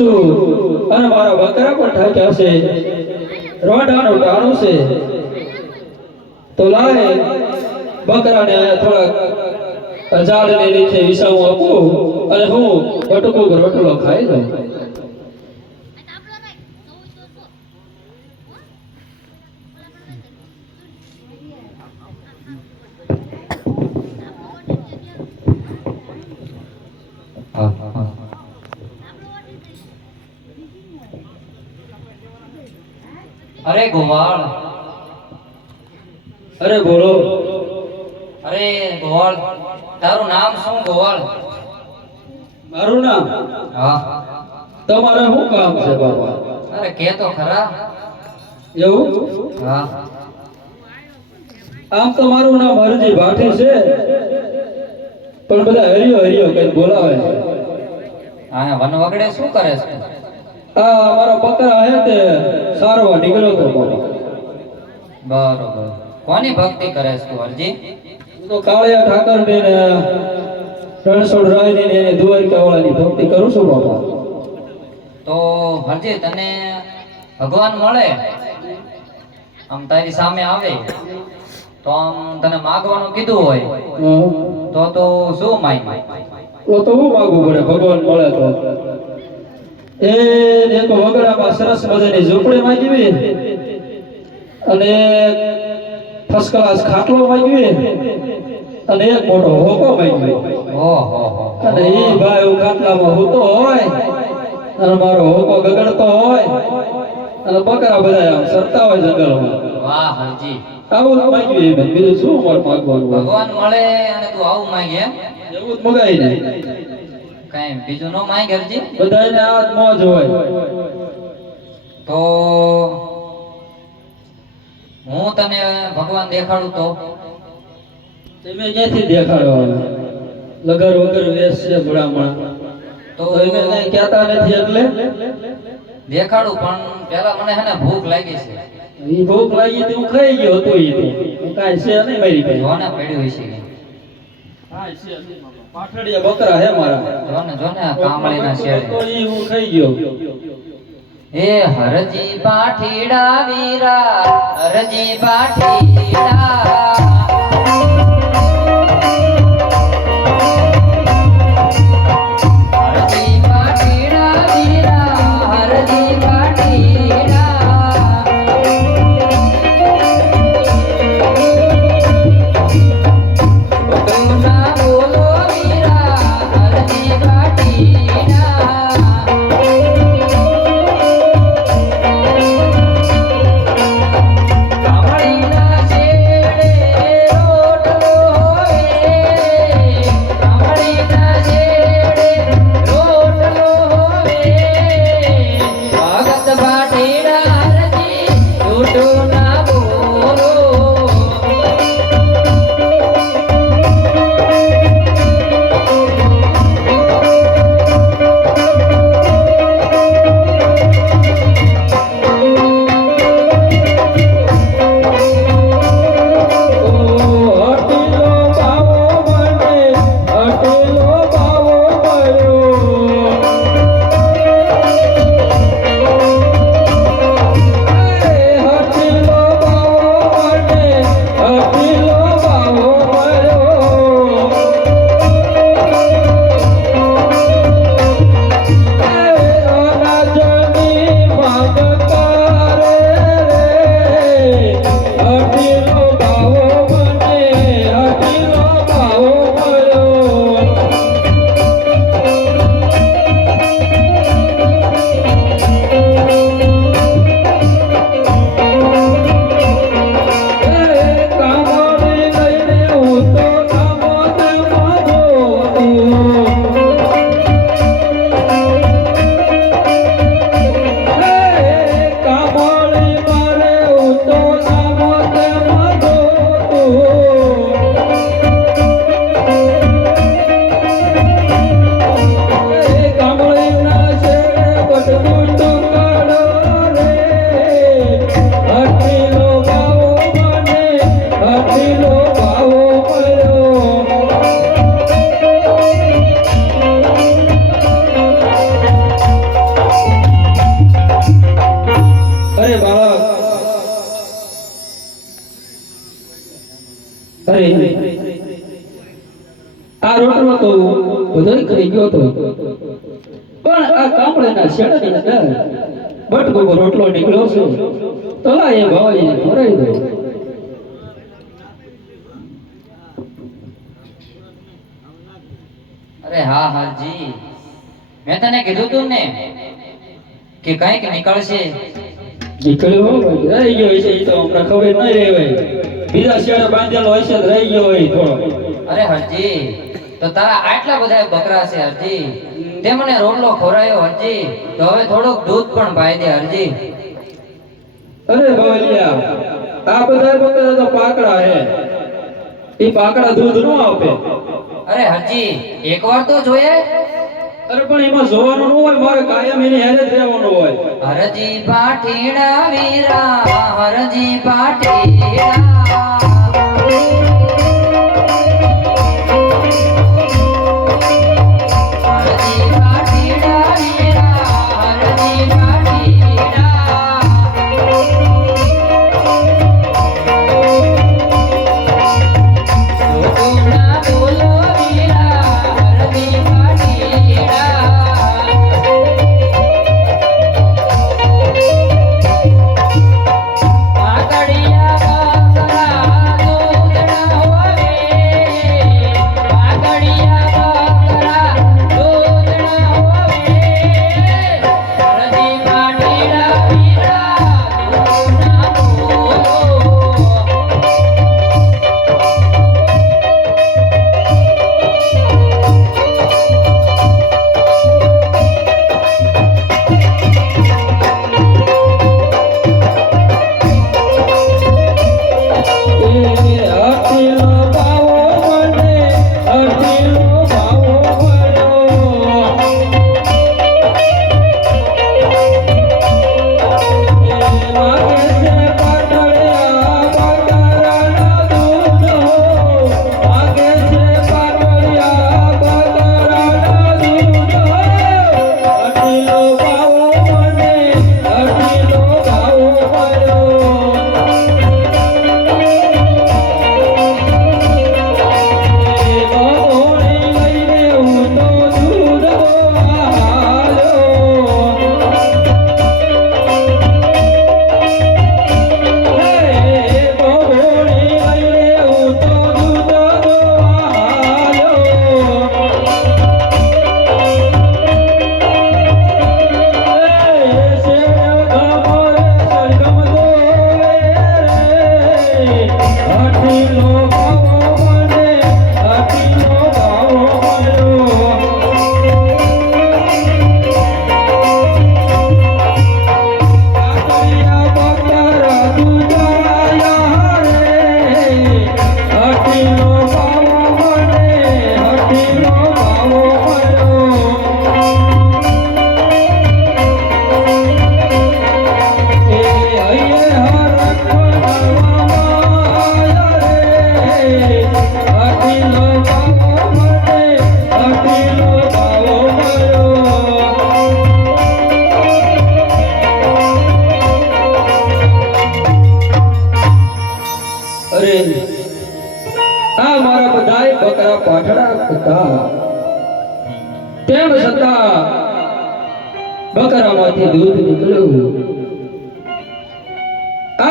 છું. અને મારા બકરા પણ ઠાક્યા છે. રોંઢાનું ટાણું છે. તો લાય, બકરાને થોડાક ઝાડની નીચે વિસાવું આપું અને હું બટકું રોટલો ખાઈ લઉં. અરે ગોવાળ. અરે બોલો. અરે ગોવાળ તારું નામ શું ગોવાળ? મારું નામ? હા. તમારે શું કામ છે બાબા અરે કે તો ખરા. એવું? હા. આમ તો મારું નામ હરજી ભાટી છે. પણ બધા હરિયો હરિયો કઈ બોલાવે છે. હા વન વગડે શું કરે છે? આ મારો પકરા હે તે સારવા નીકળ્યો તો બાબા બરોબર. કોની ભક્તિ કરે છે તું હરજી તો કાળિયા ઠાકર ને રણછોડ રાય ને એની દ્વારિકા વાળાની ભક્તિ કરું છું બાબા તો હરજી તને ભગવાન મળે? આમ તારી સામે આવે. તો આમ તને માગવાનું કીધું હોય તો તો શું માય તો તો હું માગવું પડે ભગવાન મળે તો. એ એક વગડામાં સરસ મજાની ઝૂંપડી માંગવી. અને ફર્સ્ટ ક્લાસ ખાટલો માંગવી. અને એક મોટો હોકો માંગવી. અને એ ભાઈ હું ખાટલામાં હોતો હોય અને મારો હોકો ગગડતો હોય અને બકરા બધા આમ સરતા હોય જંગલમાં. વાહ આવું માંગવી બીજું શું મારે ભગવાન મળે અને તું આવું માંગે એવું જ મગાઈ ને કઈ બીજું નો માંગે હરજી બધાને આ જ મોજ હોય. તો હું તને ભગવાન દેખાડું તો? તમે ક્યાંથી દેખાડો? લગર વગર વેશ છે ભલામણ. તો તો એને કઈ કહેતા નથી એટલે? દેખાડું પણ પેલા મને હે ને ભૂખ લાગી છે. ઈ ભૂખ લાગી હતી હું ખાઈ ગયો હતો ઈ તો. કાઈ છે નહીં મારી પાસે. જોને પડ્યું હશે. હા છે બકરા હે મારા જોને જોને આ કામળીના તો ઈ હું ખાઈ ગયો. એ હરજી પાઠીડા વીરા હરજી પાઠીડા બધોય ખાઈ ગયો તો પણ આ કામળેના શેડાની અંદર બટકો રોટલો નીકળ્યો છે. તો એ ભાઈને ખવડાવી દો અરે હા જી મેં તને કીધું તું ને કે કંઈક નીકળશે. નીકળ્યો હોય, રહી ગયો તો હમણાં ખબર રહેવાય. બીજા શેડ બાંધેલો હશે છે રહી ગયો હોય થોડો. અરે હરજી તો તારા આટલા બધા બકરા છે હરજી તે મને રોટલો ખોરાયો હરજી. તો હવે થોડુંક દૂધ પણ ભાઈ દે હરજી. અરે ભવલિયા આ બધા બકરા તો પાકડા હે. એ પાકડા દૂધ નો આપે. અરે હરજી એકવાર તો જોઈએ. અરે પણ એમાં જોવાનું ન હોય મારે કાયમ એની હેરે જ રહેવાનું હોય. હરજી પાટીડા વીરા હરજી પાટીડા.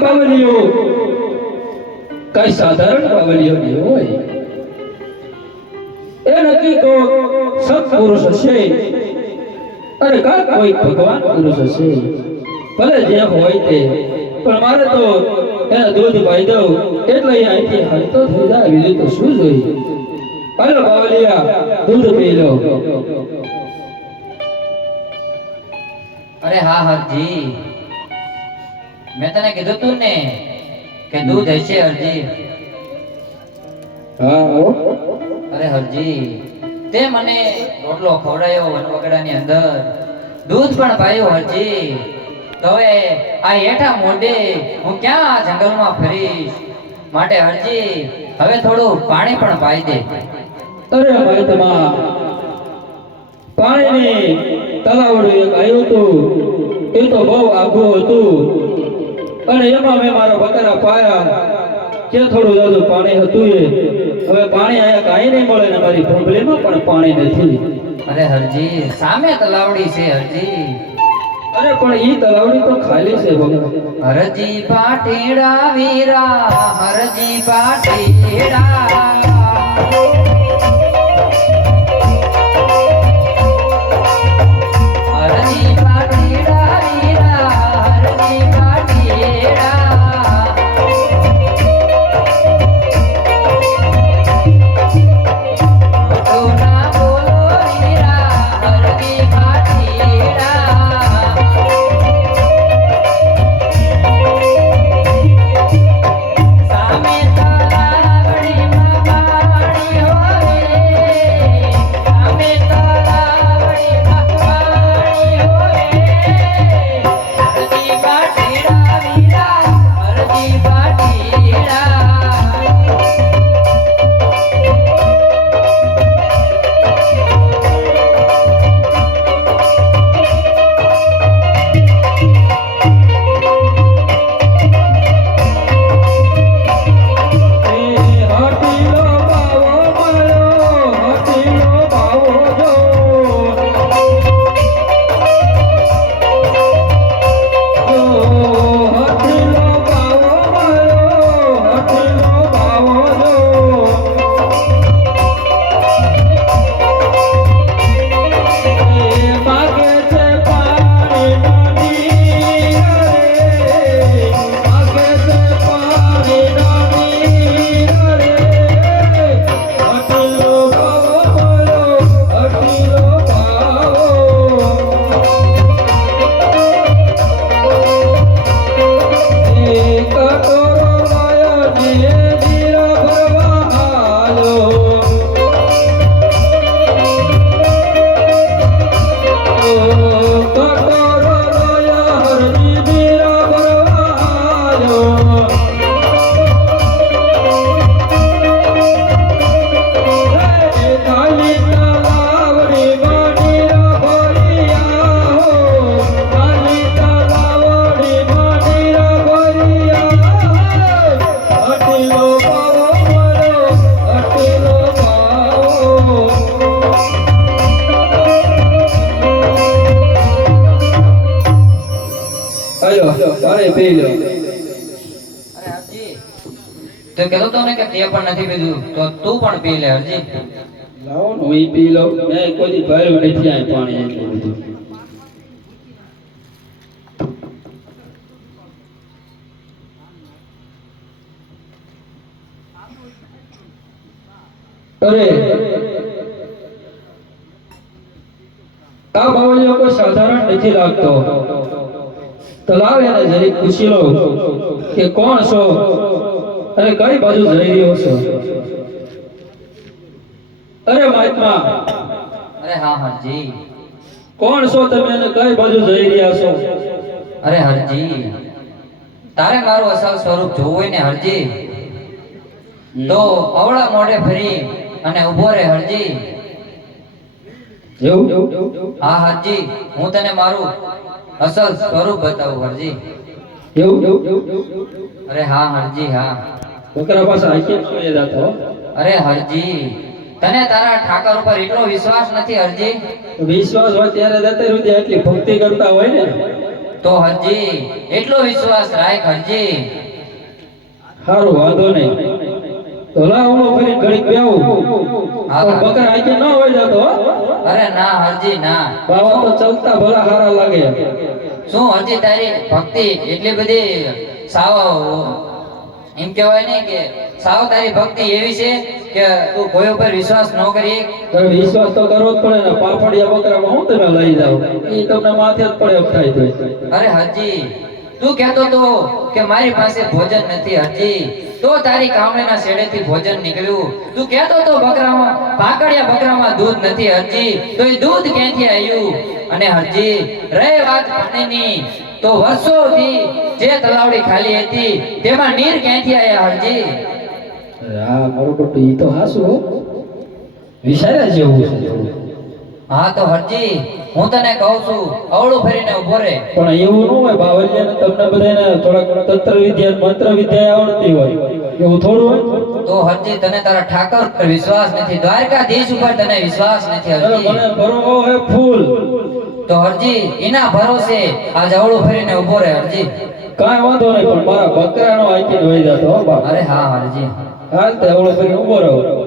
બાવલીઓ. કઈ સાધારણ બાવલીઓ નહીં હોય. એ નથી તો સત્પુરુષ હશે. અને કાંઈક કોઈ ભગવાન પુરુષ હશે. ભલે જે હોય તે. પણ મારે તો એને દૂધ ભાઈ દઉં એટલે અહીંથી હટતો થઈ જાય. બીજું તો શું જોઈએ? અરે બાવલિયા, દૂધ પી લો. અરે હા હરજી મેં તને કીધું તું ને કે દૂધ હશે હરજી અરે હરજી તે મને રોટલો ખવડાયો વનવગડાની અંદર. દૂધ પણ પાયું હરજી. તવે હવે આ હેઠા મોઢે હું ક્યાં આ જંગલમાં ફરીશ? માટે હરજી હવે થોડું પાણી પણ પાઈ દે. અરે મહાત્મા પાણીની તલાવડું એક આવ્યું હતું એ તો બહુ આઘું હતું. અને એમાં મેં મારા બકરા પાયા કે થોડું જાજુ પાણી હતું એ. હવે પાણી અહીંયા કાંઈ નહીં મળે ને મારી ભૂંભલીમાં પણ પાણી નથી. અરે હરજી સામે તલાવડી છે હરજી. અરે પણ ઈ તલાવડી તો ખાલી છે ભગવાન હરજી પાટીડા વીરા હરજી પાટીડા. તો કહેતો તો ને કે તે પણ નથી પીધું. તો તું પણ પી લે હરજી લાવો ને, હું ઈ પી લઉં. મેં કોઈ દી ભર્યું નથી આ પાણી એટલું બધું. અરે! આ બાવળીઓ કોઈ સાધારણ નથી લાગતો. તલાવ એને જરી પૂછી લો કે કોણ છો? અને કઈ બાજુ જઈ રહ્યો છો? અરે મહાત્મા. અરે હા હરજી. કોણ છો તમે અને કઈ બાજુ જઈ રહ્યા છો? અરે હરજી. તારે મારું અસલ સ્વરૂપ જોવું હોય ને હરજી? તો અવળા મોઢે ફરી અને ઊભો રે હરજી. હા હરજી. હું તને મારું અસલ સ્વરૂપ બતાવું હરજી. અરે હા હરજી હા. બકરા પાસે આખી જોઈએ જાતો અરે હરજી તને તારા ઠાકર ઉપર એટલો વિશ્વાસ નથી હરજી? વિશ્વાસ હોય ત્યારે જતા સુધી એટલી ભક્તિ કરતા હોય ને. તો હરજી એટલો વિશ્વાસ રાખ હરજી. સારું વાંધો નહીં. તો લા ઓલો ફરી ઘડીક હા, પણ હા. ન હોય જાતો અરે ના હરજી ના. બાવા તો ચલતા ભલા હારા લાગે. શું હરજી તારી? ભક્તિ એટલી બધી સાવ એમ કહેવાય ને કે સાવ તારી ભક્તિ એવી છે કે તું કોઈ ઉપર વિશ્વાસ ન કરી તો વિશ્વાસ તો કરવો જ પડે ને. પાફડિયા બકરામાં હું તમે લઈ જાવ એ તમને માથે જ પડે થાય તો અરે હરજી તું કહેતો તો કે મારી પાસે ભોજન નથી હજી તો તારી કામળીના શેડેથી ભોજન નીકળ્યું. તું કહેતો તો બકરામાં પાકડિયા બકરામાં દૂધ નથી હજી તો એ દૂધ ક્યાંથી આવ્યું અને હજી રે વાત પાણીની તો વર્ષોથી જે તલાવડી ખાલી હતી તેમાં નીર ક્યાંથી આવ્યા હરજી? હા બરોબર તો ઈ તો હાસુ વિચાર્યા જેવું છે. હા તો હરજી હું તને કહું છું અવળું ફરીને ઊભો રે. પણ એવું ન હોય બાવળિયાને તમને બધાને થોડાક તંત્ર વિદ્યા મંત્ર વિદ્યા આવડતી હોય. એવું થોડું હોય? તો હજી તને તારા ઠાકર પર વિશ્વાસ નથી. દ્વારકાધીશ ઉપર તને વિશ્વાસ નથી હજી. હરજી મને ભરો હે ફૂલ. તો હરજી એના ભરોસે આ જવળો ફરીને ઊભો રહે હરજી. કાંઈ વાંધો નહીં પણ મારા બકરાનો આઈકીને વહી જતો અરે હા હરજી. હાલ તે ઓળો ફરીને ઊભો રહો.